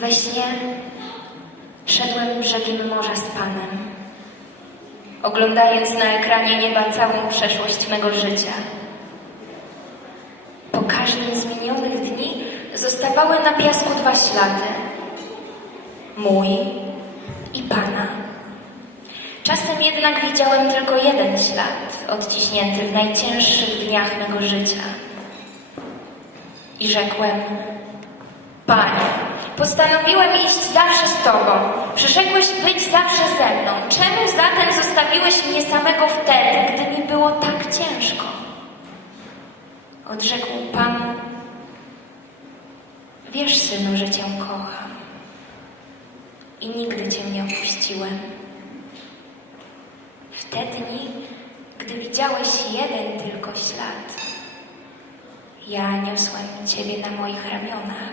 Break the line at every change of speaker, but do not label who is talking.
We śnie szedłem brzegiem morza z Panem, oglądając na ekranie nieba całą przeszłość mego życia. Po każdym z minionych dni zostawały na piasku dwa ślady. Mój i Pana. Czasem jednak widziałem tylko jeden ślad, odciśnięty w najcięższych dniach mego życia. I rzekłem, Panie, postanowiłem iść zawsze z Tobą. Przyrzekłeś być zawsze ze mną. Czemu zatem zostawiłeś mnie samego wtedy, gdy mi było tak ciężko? Odrzekł Pan, wiesz, synu, że Cię kocham i nigdy Cię nie opuściłem. W te dni, gdy widziałeś jeden tylko ślad, ja niosłem Ciebie na moich ramionach.